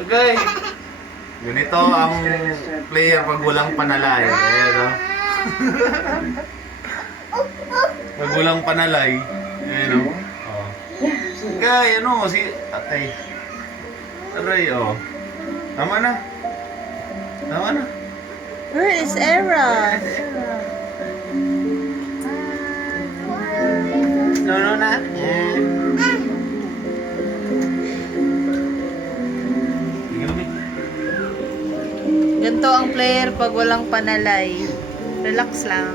Okay. Ganito ang player pag walang panalay. Ayan o. Pag walang panalay. Ayan o. Oh. Okay, ano, si atay. Aray, oh. Tama na. Tama na. Where is Era? No, na. Ganito ang player pag walang panalay. Relax lang.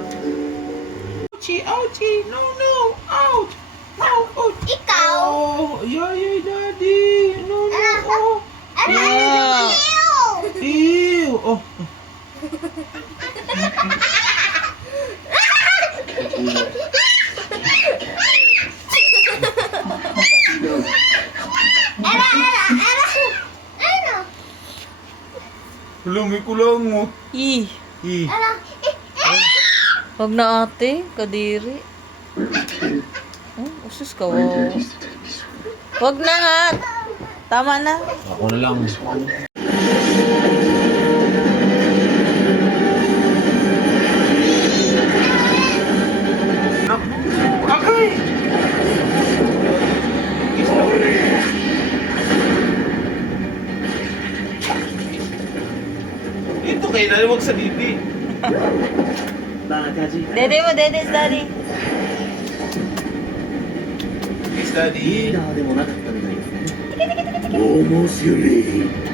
Ouchie, ouchie, no, no, out. No, out. Ikaw? Oh, yay, daddy. No, no, oh. Yeah. Ew. Oh. Lumi ko lang mo. Ih. Wag na ate, kadiri. Oh, usus ka, wow. Wag na nga. Tama na. Ako na lang. Okay. Ito kayo na, huwag sa bibi. Dede mo, dede is daddy. Please, daddy. リーダーでもなかったみたいですね。面白い。